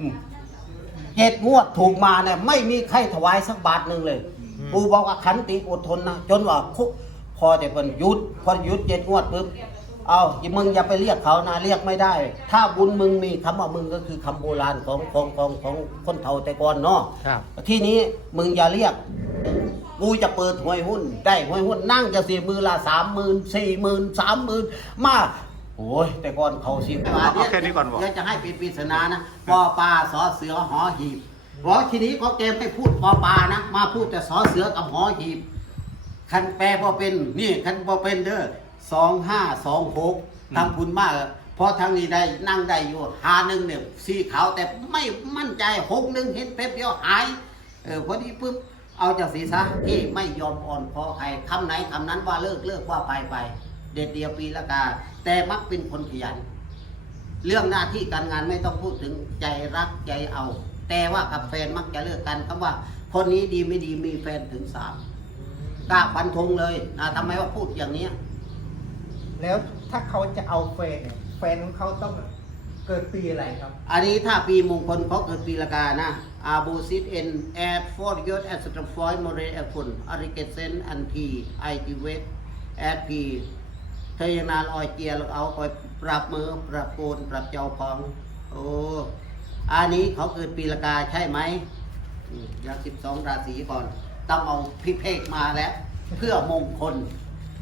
อืมเจ็ดงวดถูกมาเนี่ยไม่มีใครถวายสักบาทหนึ่งเลย ปูบอกว่าขันติอดทนนะจนว่าคุพอแต่เพิ่นหยุดพอหยุดเจ็ดงวดปุ๊บเอาอย่ามึงอย่าไปเรียกเขานะเรียกไม่ได้ ถ้าบุญมึงมีคำว่ามึงก็คือคำโบราณของของของของคนเฒ่าแต่ก่อนเนาะครับที่นี้มึงอย่าเรียกกูจะเปิดหวยหุ้น ได้หวยหุ้นนั่งจะเสียมือละสามหมื่นสี่หมื่นสามหมื่นมา โอ้ยแต่ก่อนเขาสิเอาแค่นี้ก่อนบอก เดี๋ยวจะให้เป็นปริศนานะปอปลาสอเสือหอหีบเพราะทีนี้เขาเกมไม่พูดปอปลานะ มาพูดแต่สอเสือกับหอหีบ คันแปลพอเป็นนี่คันพอเป็นเด้อสองห้าสองหกทำคุณมากเพราะทางนี้ได้นั่งได้อยู่หาหนึ่งเนี่ยสีขาวแต่ไม่มั่นใจหกหนึ่งเห็นเป๊บเดียวหายเออพอดีปุ๊บเอาจากสีซะที่ไม่ยอมอ่อนพอใครคำไหนคำนั้นว่าเลิกเลิกว่าไปไป เด็ดเดียวปีละกา แต่มักเป็นคนขยัน เรื่องหน้าที่การงานไม่ต้องพูดถึงใจรักใจเอา แต่ว่ากับแฟนมักจะเลิกกันคำว่า คนนี้ดีไม่ดีมีแฟนถึงสามกล้าฟันธงเลยนะทำไมว่าพูดอย่างเนี้ยแล้วถ้าเขาจะเอาแฟนเนี่ยแฟนของเขาต้องเกิดปีอะไรครับ อันนี้ถ้าปีมงคลเขาเกิดปีละกานะอาบูซิตเอ็นแอดฟอร์ยศแอดสตรฟอยโมเรแอฟุนอาริเกเซนอันพีไอทีเวสแอดพี เธอยังนานออยเจียลเอาคอยปรับมือปรับโกนปรับเจ้าของโอ้อันนี้เขาเกิดปีละกาใช่ไหมอืมอยากสิบสองราศีก่อน ต้องเอาพิเภกมาแล้ว เพื่อมงคล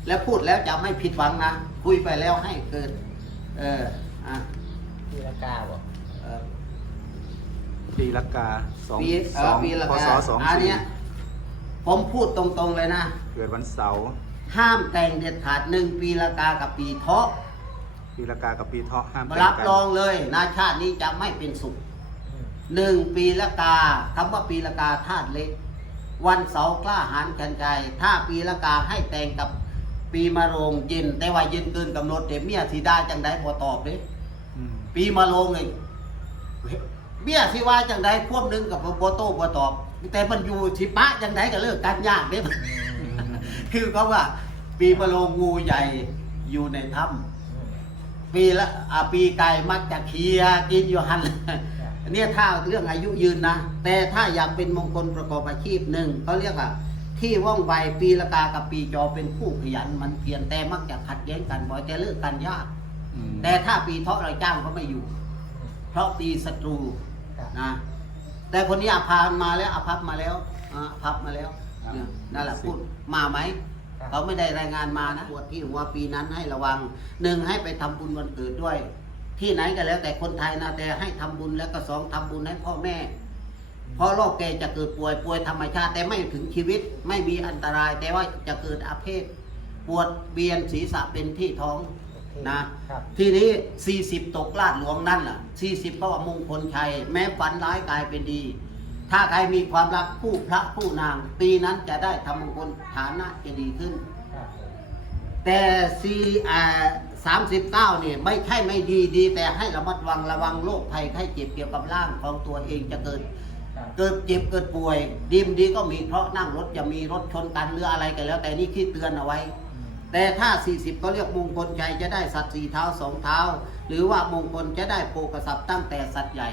แล้วพูดแล้วจะไม่ผิดหวังนะ คุยไปแล้วให้เกิด เอออะปีละกาบอกเออปีละกาสองปีเอสอองปีละพกาศสองอันสี่เนี้ยผมพูดตรงๆเลยนะ เกิดวันเสาร์ ห้ามแต่งเด็ดขาดหนึ่งปีละกากับปีเทาะปีละกากับปีเถาะห้ามมาแต่งรับกันรองเลยนาชาตินี้จะไม่เป็นสุขหนึ่งปีละกาคำว่าปีละกาธาตุเล็ก วันเสาร์กล้าหาญกันใจ ถ้าปีละกาให้แต่งกับปีมะโรงเย็น แต่ว่าเย็นเกินกำหนดเดี๋ยวเมียสีได้จังได้บ่ตอบเลยอืมปีมะโรงเลยเมียสิว่าจังได้ควบหนึงกับบ่โต้บ่ตอบ แต่มันอยู่สิปะจังไดก็เลิกกันยากเด้ คือเขาว่า ปีมะโรงงูใหญ่อยู่ในถ้ำปีละอ่าปีไก่มักจะเคลียร์กินอยู่หันเนี่ยถ้าเรื่องอายุยืนนะ แต่ถ้าอยากเป็นมงคลประกอบอาชีพหนึ่งเขาเรียกว่าที่ว่องไวปีละกากับปีจอเป็นคู่ขยันมันเพียรแต่มักจะขัดแย้งกันบ่อยแต่เลิกกันยากอืมแต่ถ้าปีเทาะเราจ้างเขาไม่อยู่ เพราะปีศัตรูครับนะแต่คนนี้อภานมาแล้วอภัพมาแล้วอ่าอภัพมาแล้ว เนี่ยนั่นแหละพูดมาไหมครับเขาไม่ได้รายงานมานะปวดที่หัวปีนั้นให้ระวังหนึ่งให้ไปทำบุญวันเกิดด้วย ที่ไหนก็แล้วแต่คนไทยนะแต่ให้ทำบุญแล้วก็สองทำบุญให้พ่อแม่เพราะโรคแกจะเกิดป่วยป่วยธรรมชาติแต่ไม่ถึงชีวิตไม่มีอันตราย แต่ว่าจะเกิดอาเพศปวดเวียนศีรษะเป็นที่ท้องนะครับทีนี้ 40 ตกลาดหลวงนั่นล่ะ 40 ก็ว่ามงคลชัย แม้ฝันร้ายกลายเป็นดี ถ้าใครมีความรักคู่พระคู่นาง ปีนั้นจะได้ทำมงคลฐานะจะดีขึ้นครับแต่ซีอ่าสามสิบเก้าเนี่ยไม่ใช่ไม่ดีดี แต่ให้ระมัดระวังระวังโรคภัยไข้เจ็บเกี่ยวกับร่างของตัวเองจะเกิดครับเกิดเจ็บเกิดป่วย ดีมดีก็มีเพราะนั่งรถจะมีรถชนกันหรืออะไรกันแล้ว แต่นี่คิดเตือนเอาไว้ แต่ถ้า 40 ก็เรียกมงคลชัยจะได้สัตว์สี่เท้าสองเท้า หรือว่ามงคลจะได้โภกทรัพย์ตั้งแต่สัตว์ใหญ่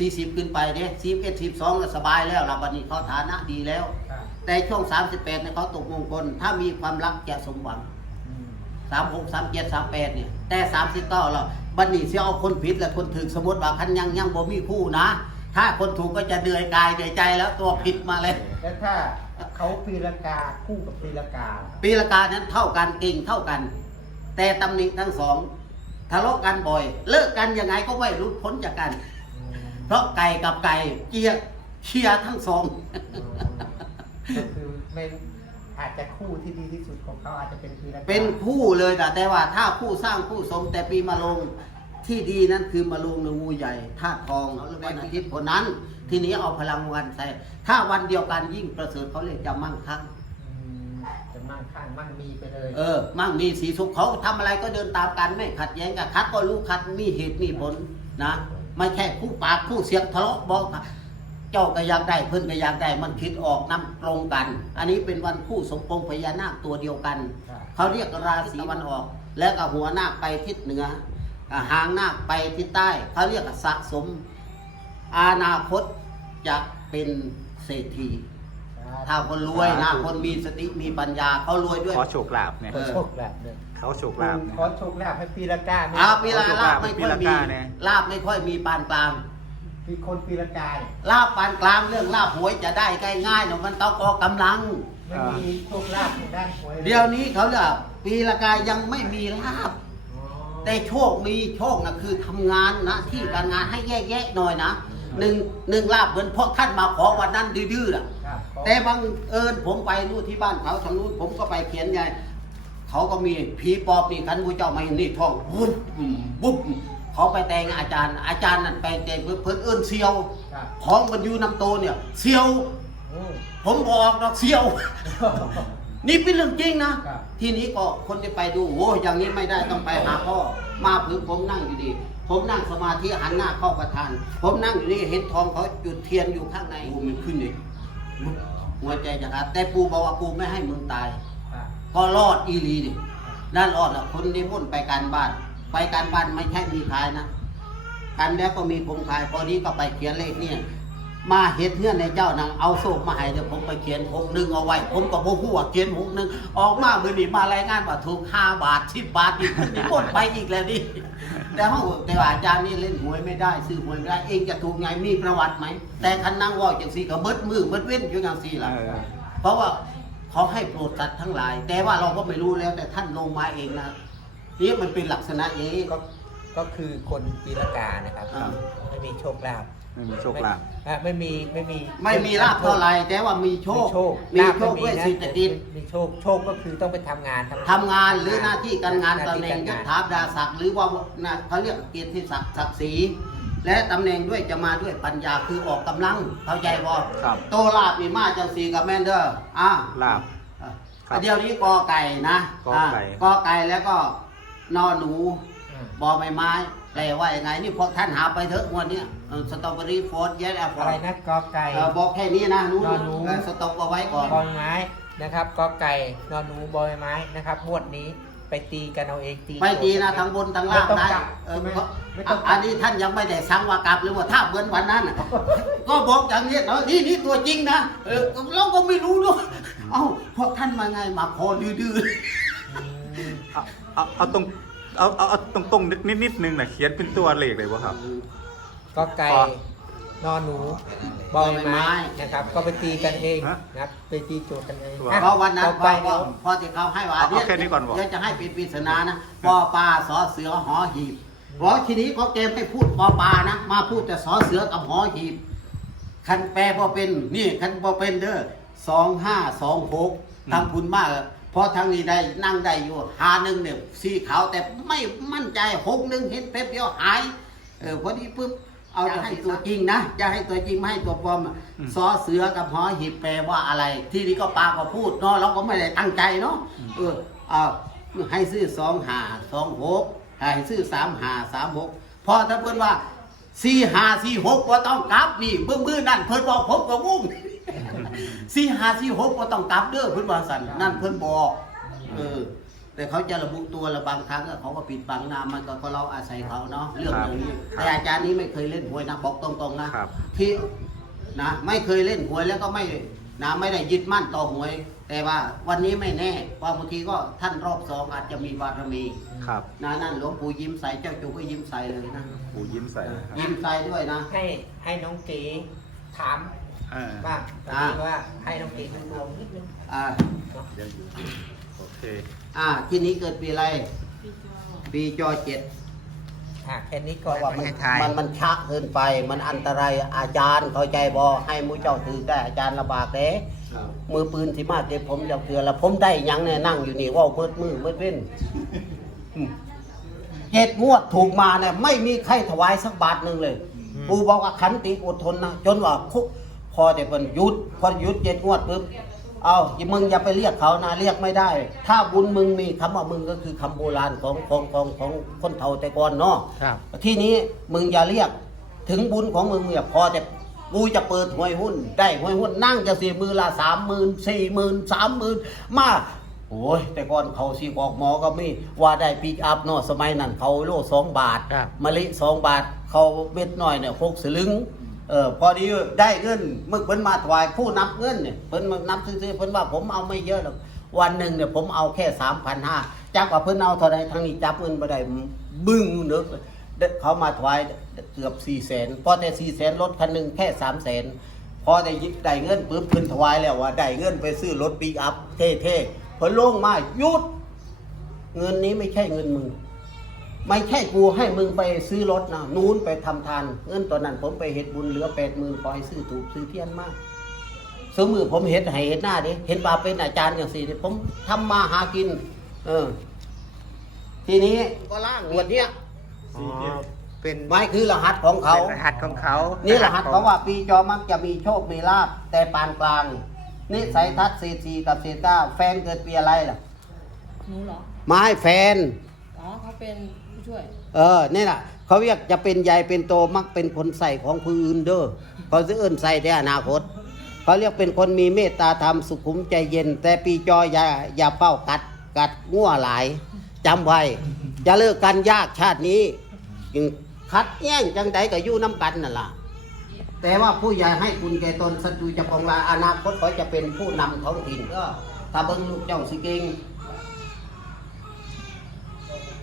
40ขึ้นไปเนี่ย41 12ก็สบายแล้วเราบัดนี้เขาฐานะดีแล้ว ครับแต่ช่วง38เนี่ยเขาตกมงคล ถ้ามีความรักจะสมหวังอืม36 37 38เนี่ย แต่39แล้วบัดนี้เสียเอาคนผิดและคนถึกสมมติว่าคันยังยังบ่มีคู่นะ ถ้าคนถูกก็จะเดือยกายเดือยใจแล้วตัวผิดมาเลย แล้วถ้าเขาปีละกาคู่กับปีละกาปีละกานั้นเท่ากันเก่งเท่ากัน แต่ตำหนิทั้งสองทะเลาะกันบ่อย เลิกกันยังไงก็ไม่รู้พ้นจากกัน เพราะไก่กับไก่เกียร์เชียร์ทั้งสอง ก็คือไม่อาจจะคู่ที่ดีที่สุดของเขาอาจจะเป็นปีละกาเป็นคู่เลยแต่แต่ว่าถ้าคู่สร้างคู่สมแต่ปีมาลงที่ดีนั้นคือมาลงในงูใหญ่ธาตุทองวันอาทิตย์คนนั้น ทีนี้เอาพลังวันใส่ถ้าวันเดียวกันยิ่งประเสริฐเขาเรียกจะมั่งคั่งอืมจะมั่งคั่งมั่งมีไปเลยเออ มั่งมีสีสุขเขาทำอะไรก็เดินตามกันไม่ขัดแย้งกันคัดก็รู้คัดมีเหตุมีผลนะ ไม่ใช่คู่ปากคู่เสียงทะเลาะบอกกันเจ้าก็อยากได้เพื่อนก็อยากได้มันคิดออกน้ำตรงกัน อันนี้เป็นวันคู่สมปองพญานาคตัวเดียวกันครับเขาเรียกราศีตะวันออก แล้วก็หัวหน้าคไปทิศเหนืออ่าหางนาคไปทิศใต้ เขาเรียกว่าสะสมอนาคตจะเป็นเศรษฐีถ้าคนรวยนะคนมีสติมีปัญญาเขารวยด้วยขอโชคลาภเนี่ยเออโชคลาภเนี่ย เขาโชคลาภเนี่ยขอโชคลาภให้ปีละกาเนี่ยอาปีลาลาบไม่ค่อยมีปีละกาเนี่ย ลาบไม่ค่อยมีปานกลาง มีคนปีละกาลาบปานกลางเรื่องลาบหวยจะได้ง่ายๆเนาะมันต้องออกกำลัง ไม่มีโชคลาภทางด้านหวยลเดี๋ยวนี้เขาเรียกปีละกายังไม่มีลาบ อ๋อแต่โชคมีโชคนะคือทำงานนะที่การงานให้แยะๆหน่อยนะหนึ่งหนึ่งลาบเหมือนพวกท่านมาขอวันนั้นดื้อๆน่ะ ครับขอแต่บังเอิญผมไปนู่นที่บ้านเขาทางนู้นผมก็ไปเขียนไง เขาก็มีผีปอบนี่คันผู้เจ้าไม่นี่ท่องวุ้บวุ้บเขาไปแต่งอาจารย์ อาจารย์นั่นแปลงแต่งเพิ่นเพิ่นเอิ้นเซียวครับของมันอยู่น้ำโตเนี่ยเซียวโอ้ผมบอกดอกเซียว นี่เป็นเรื่องจริงนะครับทีนี้ก็คนที่ไปดูโอ้อย่างนี้ไม่ได้ต้องไปหาพ่อมาผืนผมนั่งอยู่ดี ผมนั่งสมาธิหันหน้าเข้าประธาน ผมนั่งอยู่นี่เห็นทองเขาจุดเทียนอยู่ข้างในโอ้มันขึ้นอีกหัวใจจะขาดแต่ปูบอกว่าปูไม่ให้มึงตาย ครับก็รอดอีหลีดินั่นรอดละคนนิมนต์ไปการบ้าน ไปการบ้านไม่ใช่มีขายนะกันแล้วก็มีผมขายพอนี้ก็ไปเขียนเลขเนี่ย มาเฮ็ดเงื่อนในเจ้านางเอาโศกมาให้เดี๋ยวผมไปเขียนหกหนึ่งเอาไว้ ผมก็บ่ฮู้ว่าเขียนหกหนึ่งออกมาเมื่อนี้มารายงานว่าถูกห้าบาทสิบบาทอีกนี่หมดไปอีกแล้วนี่แต่ห้องแต่ว่าอาจารย์นี่เล่นหวยไม่ได้ซื้อหวยไม่ได้เองจะถูกไงมีประวัติไหมแต่คันนั่งเว่าจังซี่ก็เบิดมือเบิดเว้นอยู่อย่างซี่ล่ะเออเพราะว่า เขาให้โปรดสัตว์ทั้งหลาย แต่ว่าเราก็ไม่รู้แล้วแต่ท่านลงมาเองนะนี่มันเป็นลักษณะอย่างนี้ ก็ก็คือคนปีละกานะครับ อ่า ไม่มีโชคลาภไม่มีโชคลาภ อะไม่มีไม่มีไม่มีลาบเท่าไหรแต่ว่ามีโชมีค โชคมีลาภโชคไม่ด้วยนะเศรษฐกิจมีโชคโชคก็คือต้องไปทำงานทำงานหรือหน้าที่การงานหตำแหน่งยที่ศกรถาบรรดาศักดิ์หรือว่านะเขาเรียกเกียรติศักดิ์ศักดิ์ศรี และตำแหน่งด้วยจะมาด้วยปัญญาคือออกกำลังเข้าใจบ่ครับ โตลาบมีมาจังสีกับแมนเดอร์อะลาบ อะครับเดี๋ยวนี้กอไก่นะกอไก่ะกอไก่แล้วก็นอหนู อืมบอใบไม้แปลว่ายังไง นี่พวกท่านหาไปเถอะงวันนี้สตรอเบอรี่โฟร์เยสแอปเปิอะไรลนะกอไก่ บอกแค่นี้นะหนูนอหนู เออสต็อกเอาไว้ก่อน บอใบไม้นะครับกอไก่นอนหนูบอใบไม้นะครับงวดนี้ ไปตีกันเอาเองตีไม่ดีนะทั้งบนทั้งล่างไม่ต้องได้กลับเออใช่ไหมเพราะไม่ต้องกลับอันนี้ท่านยังไม่ได้สั่งว่ากลับหรือว่าถ้าเหมือนวันนั้นน่ะก็บอกอย่างนี้เนาะนี่นี่ตัวจริงนะเออเราก็ไม่รู้ด้วยเอ้าพวกท่านมาไงมาคอดื้ออืมเอาเอาเอาตรงเอาเอาเอาตรงตรงนิดนิดนิดนึงนะเขียนเป็นตัวเลขเลยวะครับกอไก่พอ นอนหนูบอใบไม้นะครับ ก็ไปตีกันเองฮะนะครับไปตีโจทย์กันเองตัวๆอะเพราะวันนั้นต่อพไปอพอเดี๋ยวพอที่เขาให้ว่าเอาเอาแค่นี้ก่อนบอกเดี๋ยวจะให้เป็นปริศนานะปอปลาสอเสือหอหีบบอกทีนี้เขาเกมให้พูดปอปลานะ มาพูดแต่สอเสือกับหอหีบคันแปลพอเป็นนี่คันพอเป็นเด้อสองห้าสองหกทำคุณมากอะเพราะทางนี้ได้นั่งได้อยู่หาหนึ่งเนี่ยสีขาวแต่ไม่มั่นใจหกหนึ่งเห็นเป๊บเดียวหายเออพอดีปุ๊บ เอาจะให้ตัวจริงนะจะให้ตัวจริงไม่ให้ตัวปลอมอะอืมซอเสือกับหอหีบแปลว่าอะไร ที่นี้ก็ปากก็พูดเนาะเราก็ไม่ได้ตั้งใจเนาะเออเอาให้ซื้อสองหาสองหกให้ซื้อสามหาสามหกพอถ้าเพิ่นว่าสี่ห้าสี่หกก็ต้องกลับนี่เบื้องมือนั่นเพิ่นบอกผมก็งงสี่ห้าสี่หกก็ต้องกลับเด้อเพิ่นว่าสั่นนั่นเพิ่นบอกเออ แต่เขาจะระบุตัวละบางครั้งอะเขาก็ปิดบังหนามมันก็ก็เราอาศัยเขาเนาะเรื่องอย่างนี้ครับแต่อาจารย์นี้ไม่เคยเล่นหวยนะบอกตรงๆนะครับ ที่นะไม่เคยเล่นหวยแล้วก็ไม่นะไม่ได้ยึดมั่นต่อหวย แต่ว่าวันนี้ไม่แน่ว่าบางทีก็ท่านรอบสองอาจจะมีบารมีครับนะนั่นหลวงปู่ยิ้มใสเจ้าจูก็ยิ้มใสเลยนะปูยิ้มใส่นะครับยิ้มใสด้วยนะ ให้ให้น้องเก๋ถามเออบ้างตอนนี้ว่าให้น้องเก๋ดูดวงนิดนึงอ่าเดี๋ยวอยู่โอเค อ่าที่นี้เกิดปีอะไร ปีจอเจ็ดอะแค่นี้เพก่อนราะว่ามันให้ทาย มันมันชักเกินไป มันอันตรายอาจารย์เข้าใจบอให้มูเจ้าถือได้อาจารย์ระบาดเด้มือปืนที่มาเจ็บผมจะเกลือแล้วผมได้หยังเนี่ยนั่งอยู่นี่เว่ามืดมือมืดเว้นอืมเจ็ดงวดถูกมาเนี่ยไม่มีใครถวายสักบาทหนึ่งเลยปูบอกว่าขันติอดทนนะจนว่าคุกพอแต่เพิ่นหยุดพอหยุดเจ็ดงวดปุ๊บ เอาอย่ามึงอย่าไปเรียกเขานะเรียกไม่ได้ ถ้าบุญมึงมีคำว่ามึงก็คือคำโบราณของของของของคนเฒ่าแต่ก่อนเนาะครับ ที่นี้มึงอย่าเรียกถึงบุญของมึงเนี่ยพอแต่กูจะเปิดหวยหุ้น ได้หวยหุ้นนั่งจะสี่มือละสามหมื่นสี่หมื่นสามหมื่นมาโอ้ยแต่ก่อนเขาสีออกหมอก็ไม่ว่าได้ปีกอัพเนาะสมัยนั้นเขาโลสองบาทครับ มะลิสองบาท เขาเม็ดน้อยเนี่ยหกสลึง เออพอดีได้เงินเมื่อเพิ่นมาถวายผู้นับเงินเนี่ยเพิ่นนับซื้อเพิ่นว่าผมเอาไม่เยอะหรอกวันหนึ่งเนี่ยผมเอาแค่สามพันห้าจักว่าเพิ่นเอาเท่าไรทางนี้จับเงินบ่ได้บึ้งนึกเลยเขามาถวายเกือบสี่แสนพอแต่สี่แสนรถคันหนึ่งแค่สามแสนพอได้ยิบได้เงินปุ๊บขึ้นถวายแล้วว่าได้เงินไปซื้อรถปีอัพเท่ๆเพอลงมาหยุด เงินนี้ไม่ใช่เงินมึง ไม่ใช่กูให้มึงไปซื้อรถนะนู้นไปทำทาน เงินตอนนั้นผมไปเฮ็ดบุญเหลือแปดหมื่นขอให้ซื้อถูกซื้อเทียนมากสมือผมเห็นให้เห็นหน้าดิเห็นบาเป็นอาจารย์อย่างสี่ดิผมทำมาหากิน เออ ทีนี้ก็ล่างวันเนี้ยอ๋อเป็นไม้คือรหัสของเขาเป็นรหัสของเขานี่นี่รหัสเขาว่าปีจอมักจะมีโชคมีลาบแต่ปานกลางนี่สายทัศน์สี่สี่กับสี่เก้าแฟนเกิดปีอะไรล่ะหนูเหรอไม้แฟนอ๋อเขาเป็นผู้ ช่วย เออนี่แหละเขาเรียกจะเป็นใหญ่เป็นโตมักเป็นคนใส่ของผู้อื่นเด้อเขาจะเอื้นใส่ในอนาคต เขาเรียกเป็นคนมีเมตตาธรรมสุขุมใจเย็น แต่ปีจออย่าอย่าเป้ากัดกัดง่วหลายจำไว้จะเลิกกันยากชาตินี้จึงคัดแย่งจังใดก็อยู่น้ำกันนั่นล่ะแต่ว่าผู้ใหญ่ให้คุณแก่ตนศัตรูจะปองลาอนาคตเขาจะเป็นผู้นำท้องถิ่นก็ถ้าเบิ้งลูกเจ้าสิเก่ง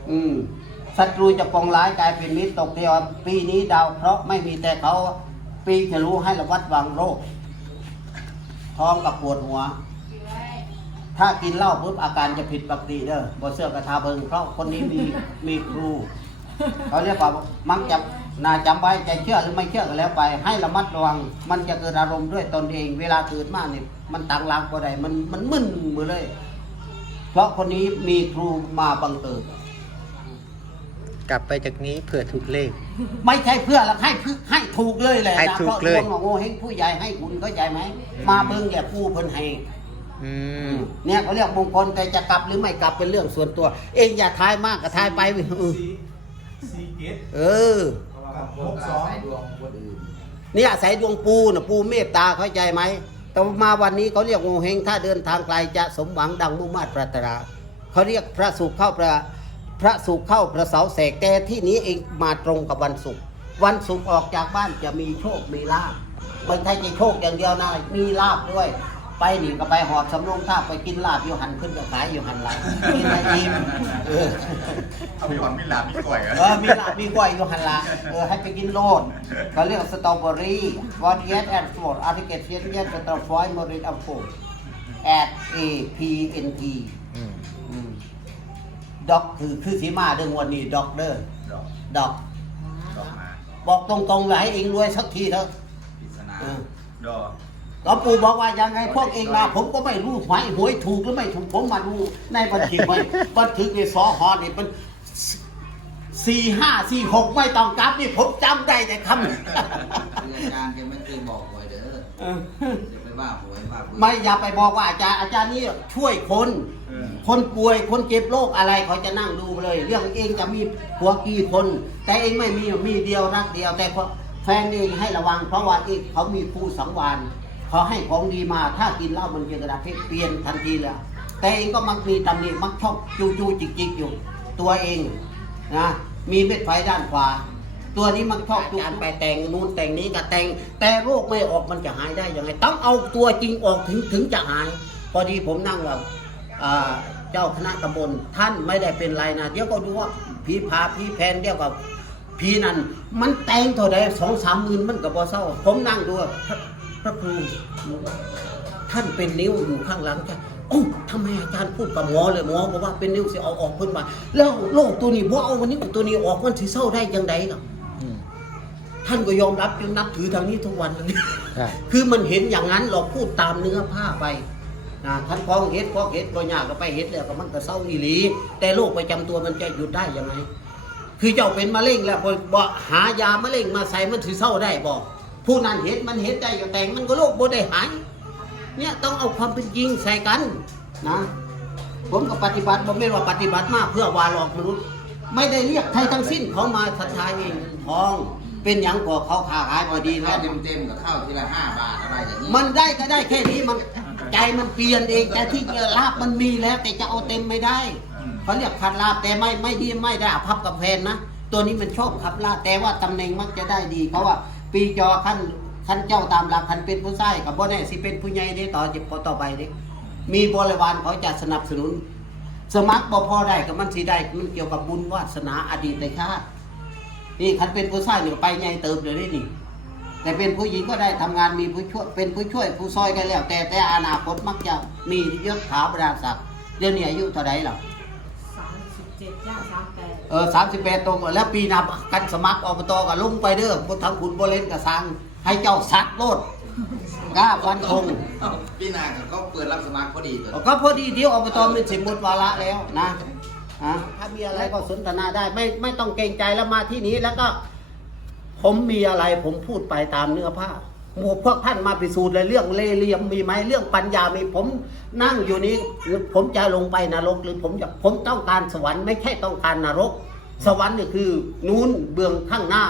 อืม ศัตรูจะปองร้ายกลายเป็นมิตรตกเดียวปีนี้ดาวเพราะห์ไม่มีแต่เขาปีจะรู้ให้ระวัดระวังโรค ท้องกับปวดหัว ถ้ากินเหล้าปุ๊บอาการจะผิดปกติเด้อบเสื้อกระทาเบิงเพราะคนนี้มีมีครูเขาเรียกว่ามักจะนาจำไว้จะเชื่อหรือไม่เชื่อก็แล้วไป ให้ระมัดระวัง มันจะเกิดอารมณ์ด้วยตนเอง เวลาเกิดมากนี่มันตังลางก็ได้มันมันมึนมือเลย เพราะคนนี้มีครูมาบังเกิด กลับไปจากนี้เผื่อถูกเลข ไม่ใช่เพื่อหรอกให้พึให้ถูกเลยแหละให้นะถูเพกราะเลยดวงของโง่เฮงผู้ใหญ่ให้คุณเข้าใจไหม มาเบิ่งอย่าผู้เพิ่นให้อืมเนี่ยเขาเรียกมงคลแต่จะกลับหรือไม่กลับเป็นเรื่องส่วนตัว เองอย่าทายมากก็ทายไปเออซีเกตเออ กับหกสองเนี่ยอาศัยดวงปูนะปูเมตตาเข้าใจไหม แต่มาวันนี้เขาเรียกโงเฮงถ้าเดินทางไกลจะสมหวังดังมุ่งมาตรปรารถนาเขาเรียกพระสุขเข้าพระ พระสุขเข้าพระเสาแสกแต่ที่นี้เองมาตรงกับวันศุกร์วันศุกร์ออกจากบ้านจะมีโชคมีลาบไม่ใช่จะโชคอย่างเดียวนะมีลาบด้วย ไปนี่ก็ไปหอดสำโรงท่าไปกินลาบอยู่หันขึ้นก็ขายอยู่หันหลังกินอะไรอิ่มเออเอาไปหวังมิลาบมิก่อยเหรเออมีลาบมีกล้วยอยู่หันละเออให้ไปกินโลดเขาเรียกสตรอเบอรี่วอดเยสแอนด์ฟอร์ดอาร์ติเกตเชียนเยสสตรอฟอยมอรินอัลโฟแอดเอพีเอ็นทีอืม ด็อกคือคือสีมาเรื่องวันนี้ด็อกเดอร์ดอกด็อก ดอกมาบอกตรงๆเลยให้เองรวยสักทีเถอะปริศนาเออดอกหลวงปู่บอกว่ายังไงพวกเองมาผมก็ไม่รู้หวยหวยถูกหรือไม่ถูกผมมาดูในบันทึกไว้บันทึกในสอหอนี่มันสี่ห้าสี่หกไม่ต้องกลับนี่ผมจำได้แต่คำคืออาจารย์แกไม่เคยบอกหวยเด้อเออจะไป ว่าหวยว่าหวยไม่อย่าไปบอกว่าอาจารย์อาจารย์นี่ช่วยคน เออ คนป่วยคนเจ็บโรคอะไรเขาจะนั่งดูเลย เรื่องเองจะมีผัวกี่คน แต่เองไม่มีมีเดียวรักเดียว แต่แฟนเองให้ระวังเพราะว่าเองเขามีครูสังวานเขาให้ของดีมาถ้ากินเหล้ามันจะกระดาษเพชรเปลี่ยนทันทีเลยแต่เองก็มักมีตำหนิมักชอบจูจูจิกจิกอยู่ ตัวเองนะมีเม็ดไฟด้านขวา ตัวนี้มันชอบจูไปแต่งนู่นแต่งนี้ก็แต่ง แต่โรคไม่ออกมันจะหายได้ยังไง ต้องเอาตัวจริงออกถึงถึงจะหาย พอดีผมนั่งแบบอ่าเจ้าคณะตำบลท่านไม่ได้เป็นไรนะเดี๋ยวก็ดูว่าผีพาผีแพนเดียวกับผีนั่นมันแต่งเท่าใดสองสามหมื่นมันก็บ่เศร้า ผมนั่งดูพระครูท่านเป็นนิ้วอยู่ข้างหลังจ้ะโอ้ทำไมอาจารย์พูดกับหมอเลยหมอบอกว่าเป็นนิ้วสิเอาออกเพิ่นมาแล้วโรคตัวนี้บ่เอาวันนี้ตัวนี้ออกมันสิเศร้าได้ยังไงล่ะ ท่านก็ยอมรับยังนับถือทางนี้ทุกวันเลยครับคือมันเห็นอย่างนั้นเราพูดตามเนื้อผ้าไปนะท่านพ้องเฮ็ดพ้องเฮ็ดก็ยากก็ไปเฮ็ดแล้วก็มันก็เศร้าอีหลี แต่โรคประจำตัวมันจะหยุดได้ยังไง คือเจ้าเป็นมะเร็งแล้วบ่บ่หายามะเร็งมาใส่มันถือเศร้าได้บอกผู้นั้นเฮ็ดมันเฮ็ดได้อยู่แต่งมันก็โรคบ่ได้หาย เนี่ยต้องเอาความเป็นจริงใส่กันนะ ผมก็ปฏิบัติผมไม่ว่าปฏิบัติมาเพื่อวาหลอกมนุษย์ ไม่ได้เรียกใครทั้งสิ้นเขามาศรัทธาเองทอง เป็นอย่างกว่าเขาขาขายพอดีข้าแล้ววเต็มๆกับข้าวทีละห้าบาทอะไรอย่างนี้มันได้ก็ได้แค่นี้มันใจมันเปลี่ยนเองแต่ที่ลาบมันมีแล้ว แต่จะเอาเต็มไม่ได้เขาเรียกขัดลาบแต่ไม่ไม่ดีไม่ได้พับกับแฟนนะตัวนี้มันชอบขับลาบแต่ว่าตำแหน่งมักจะได้ดีเขาว่าปีจอขั้นขั้นเจ้าตามหลักขั้นเป็นผู้ใช้กับบ่แน่สิเป็นผู้ใหญ่ได้ต่อจิพอต่อไปเด้มีบริวารเขาจะสนับสนุน สมัครบ่พอได้กับมันสิได้มันเกี่ยวกับบุญวาสนาอดีตชาติ นี่คันเป็นผู้ชายนี่ก็ไปใหญ่เติบเลยนี่แต่เป็นผู้หญิงก็ได้ทำงานมีผู้ช่วยเป็นผู้ช่วยผู้ซอยกันแล้ว แต่แต่อนาคตมักจะมียศถาบรรดาศักดิ์เดี๋ยวนี้อายุเท่าไหร่หรอสามสิบเจ็ดย่างสามแปดเออสามสิบแปดตรงแล้วปีหน้ากันสมัครอบตก็ลงไปเด้อบ่ทำบุญบ่เล่นกระสังให้เจ้าสัตว์โลดกล้าฟันคงเอ้าพี่นาเขาเปิดรับสมัครพอดีตัวก็พอดีเดี๋ยวอบตมันสิหมดวาระแล้วนะ อะถ้ามีอะไรก็สนทนาได้ ไม่ไม่ต้องเกรงใจแล้วมาที่นี้แล้วก็ ผมมีอะไรผมพูดไปตามเนื้อผ้าหมู่พวกท่านมาพิสูจน์เลยเรื่องเล่เหลี่ยมมีไหมเรื่องปัญญามีผมนั่งอยู่นี้หรือผมจะลงไปนรกหรือผมจะผมต้องการสวรรค์ไม่ใช่ต้องการนรก สวรรค์นี่คือ นู้นเบื้องข้างหน้า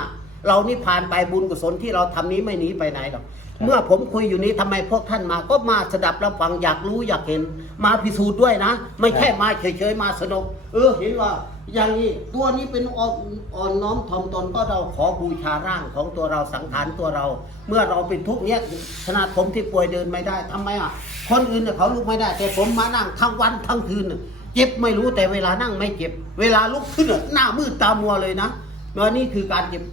เรานี่ผ่านไปบุญกุศลที่เราทำนี้ไม่หนีไปไหนหรอก เมื่อผมคุยอยู่นี้ทำไมพวกท่านมาก็มาสดับรับฟังอยากรู้อยากเห็น มาพิสูจน์ด้วยนะ ไม่ใช่มาเฉยๆมาสนุกเออเห็นว่าอย่างนี้ตัวนี้เป็นอ่อนอ่อนน้อมถ่อมตนก็เราขอบูชาร่างของตัวเราสังขารตัวเรา เมื่อเราเป็นทุกข์เนี้ยขนาดผมที่ป่วยเดินไม่ได้ทำไมอะ คนอื่นเนี่ยเขาลุกไม่ได้ แต่ผมมานั่งทั้งวันทั้งคืนน่ะเจ็บไม่รู้แต่เวลานั่งไม่เจ็บ เวลาลุกขึ้นน่ะหน้ามืดตามัวเลยนะเมื่อนี่คือการเจ็บ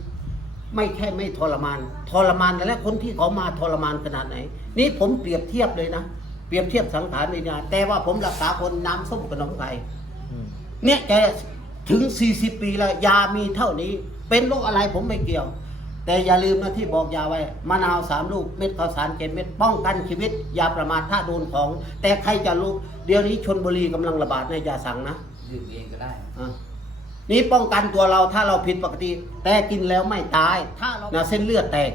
ไม่ใช่ไม่ทรมาน ทรมานแล้วคนที่เขามาทรมานขนาดไหน นี่ผมเปรียบเทียบเลยนะ เปรียบเทียบสังขารวิญญาณแต่ว่าผมรักษาคนน้ำส้มขนมไทยเนี่ยแกถึง 40 ปีแล้วยามีเท่านี้ เป็นโรคอะไรผมไม่เกี่ยว แต่อย่าลืมนะที่บอกยาไว้มะนาวสามลูกเม็ดข้าวสารเจ็ดเม็ดป้องกันชีวิตอย่าประมาทถ้าโดนของ แต่ใครจะรู้เดี๋ยวนี้ชนบุรีกำลังระบาดในยอย่าสั่งนะดื่มเองก็ได้อะ นี่ป้องกันตัวเราถ้าเราผิดปกติ แต่กินแล้วไม่ตายถ้าเรานะเส้นเลือดแตก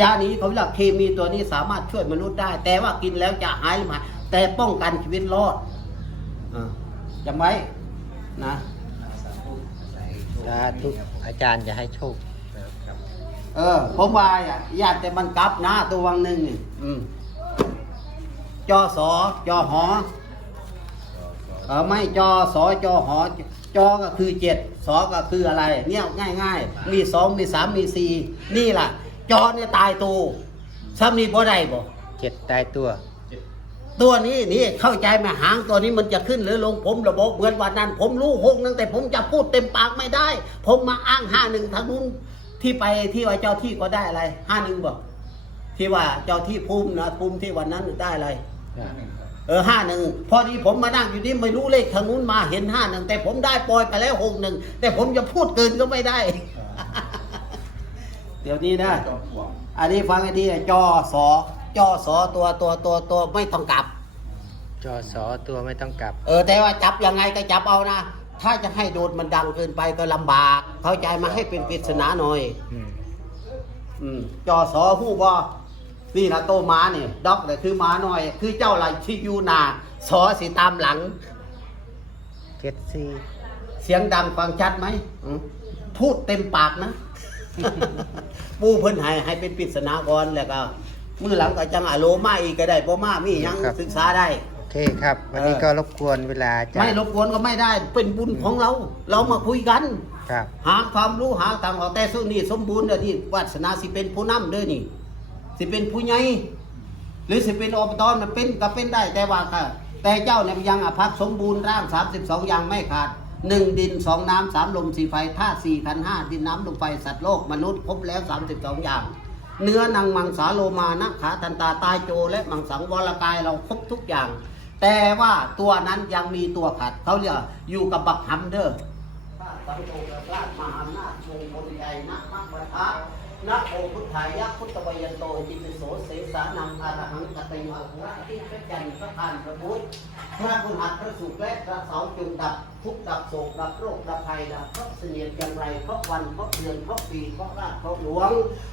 ยานี้เขาเรียกเคมีตัวนี้สามารถช่วยมนุษย์ได้ แต่ว่ากินแล้วจะหายหรือไม่แต่ป้องกันชีวิตรอดอะจำไว้นะสาธุอาจารย์จะให้โชคเออ ผมว่าอะญาติแต่มันกลับนะตัววังหนึ่งนี่อืมจอสอจอหอเออไม่จอสอจอหอ จอก็คือเจ็ดสอก็คืออะไร เนี่ยง่ายง่าย ๆ มีสองมีสามมีสี่นี่ล่ะ จอเนี่ยตายตัวซ้ำนี่บ่ได้บ่เจ็ดตายตัว ตัวนี้นี่เข้าใจไหมหางตัวนี้มันจะขึ้นหรือลงผมระบบเหมือนวันนั้น ผมรู้หกหนึงแต่ผมจะพูดเต็มปากไม่ได้ ผมมาอ้างห้าหนึ่งทางนู้นที่ไปที่ว่าเจ้าที่ก็ได้อะไรห้าหนึ่งบอกที่ว่าเจ้าที่ภูมินะภูมิที่วันนั้นได้อะไร เออห้าหนึ่งพอดีผมมานั่งอยู่นี่ไม่รู้เลขทางนู้นมาเห็นห้าหนึ่งแต่ผมได้ปล่อยไปแล้วหกหนึ่งแต่ผมจะพูดเกินก็ไม่ได้ เดี๋ยวนี้นะอันนี้ฟังให้ดีนะจอสอจอสอตัวตัวตัวตัวไม่ต้องกลับ จอสอตัวไม่ต้องกลับ เออ แต่ว่าจับยังไงก็จับเอานะถ้าจะให้โดดมันดังเกินไปก็ลำบาก เข้าใจมาให้เป็นปริศนาหน่อย อืมอืมจอสอหู้บอ นี่นะโตหมาเนี่ยด็อกเนี่ยคือหมาหน่อย คือเจ้าไรที่อยูนาสอสิตามหลังเจ็ดสี่เสียงดังฟังชัดไหมอืมพูดเต็มปากนะปูเพิ่นให้ให้เป็นปริศนาก่อนแล้วก็มือหลังก็จังอะโลมาอีกก็ได้บ่มามีหยังศึกษาได้โอเคครับ วันนี้ก็รบกวนเวลาอาจารไม่ย์รบกวนก็ไม่ได้ เป็นบุญของเรา เรามาคุยกันครับหาความรู้หาทางออกแต่สุนี่สมบูรณ์เดี๋ยวนี้วาสนาสิเป็นผู้นำเด้อนี่ สิเป็นผู้ใหญ่หรือสิเป็นอบตมันเป็นก็เป็นได้แต่ว่าค่ะ แต่เจ้าเนี่ยยังอภักสมบูรณ์ร่าง 32 อย่างไม่ขาดหนึ่งดินสองน้ำสามลมสี่ไฟธาตุสี่ขันห้าดินน้ำลมไฟสัตว์โลกมนุษย์ครบแล้ว 32 อย่าง เนื้อนังมังสาโลมานะขาทันตาตายโจและมังสังวรกายเราครบทุกอย่าง แต่ว่าตัวนั้นยังมีตัวขัดเขาเรียกอยู่กับบักฮัมเดอร์ข้าสังโฆราชมหาอำนาจมงคลใหญ่นะมะวะทะ นะโอพุทธายะพุทธวยันโตจิตโสเสสานังอารหังกตยังพระที่พระจันทร์พระทานพระพุทธพระคุณหัตพระสุขและพระเสาจงดับ ทุกดับโศกดับโรคดับภัยดับเพราะเสนียดอย่างไรเพราะวันเพราะเดือนเพราะปีเพราะราชเพราะหลวง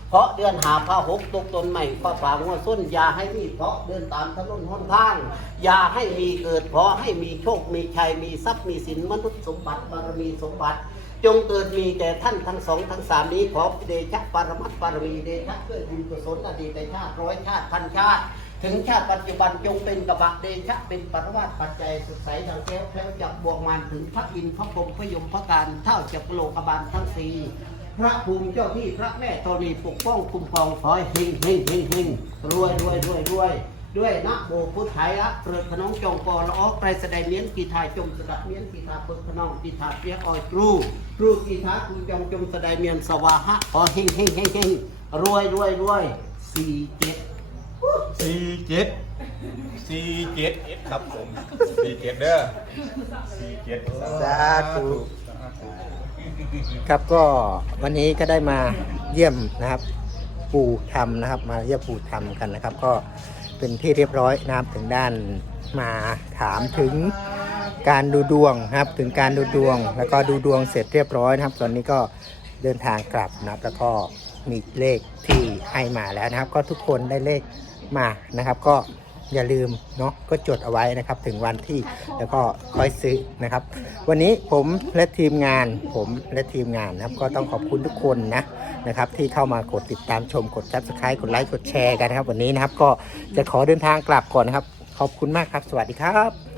เพราะเดือนหาพระหกตกตนใหม่พระฝางว่าส้นอย่าให้มีเพราะเดินตามถนนหนทางอย่าให้มีเกิดเพราะให้มีโชคมีชัยมีทรัพย์มีสินมนุษย์สมบัติบารมีสมบัติ จงเกิดมีแก่ท่านทั้งสองทั้งสามนี้ขอเดชะปรมัตถ์ปารมีเดชะด้วยบุญกุศลอดีตชาติร้อยชาติพันชาติ ถึงชาติปัจจุบันจงเป็นกระบะเดชะเป็นปรวัตปัจจัยสุดใสดังแก้วแล้วจากบวกมันถึงพระอินทร์พระพรหมพระยมพระการเท่าจักโลกบาลทั้งสี่พระภูมิเจ้าที่พระแม่ธรณีปกป้องคุ้มครองขอให้เฮงเฮงเฮงเฮงรวยรวยรวยรวย ด้วยนะโมพุทธายะเปิดขนองจงกอละออกไปแสดงเมียนกีทายจมสดับเมียนกีทาเปิดขนองกีทาเปียออยครูครูกีทาครูจงจมแสดงเมียนสวาหะขอเฮงเฮงเฮงเฮงรวยรวยรวยสี่เจ็ดสี่เจ็ดสี่เจ็ดครับผมสี่เจ็ดเด้อสี่เจ็ดสาธุครับก็วันนี้ก็ได้มาเยี่ยมนะครับ ปู่ธรรมนะครับ มาเยี่ยมปู่ธรรมกันนะครับ ก็ เป็นที่เรียบร้อยนะครับถึงด้านมาถามถึงการดูดวงนะครับถึงการดูดวง แล้วก็ดูดวงเสร็จเรียบร้อยนะครับ ตอนนี้ก็เดินทางกลับนะครับแล้วก็มีเลขที่ให้มาแล้วนะครับ ก็ทุกคนได้เลขมานะครับ ก็อย่าลืมเนาะก็จดเอาไว้นะครับถึงวันที่แล้วก็ค่อยซื้อนะครับ วันนี้ผมและทีมงานผมและทีมงานนะครับ ก็ต้องขอบคุณทุกคนนะ นะครับที่เข้ามากดติดตามชมกดซับสไครต์กดไลค์กดแชร์กันนะครับ วันนี้นะครับก็จะขอเดินทางกลับก่อนนะครับ ขอบคุณมากครับ สวัสดีครับ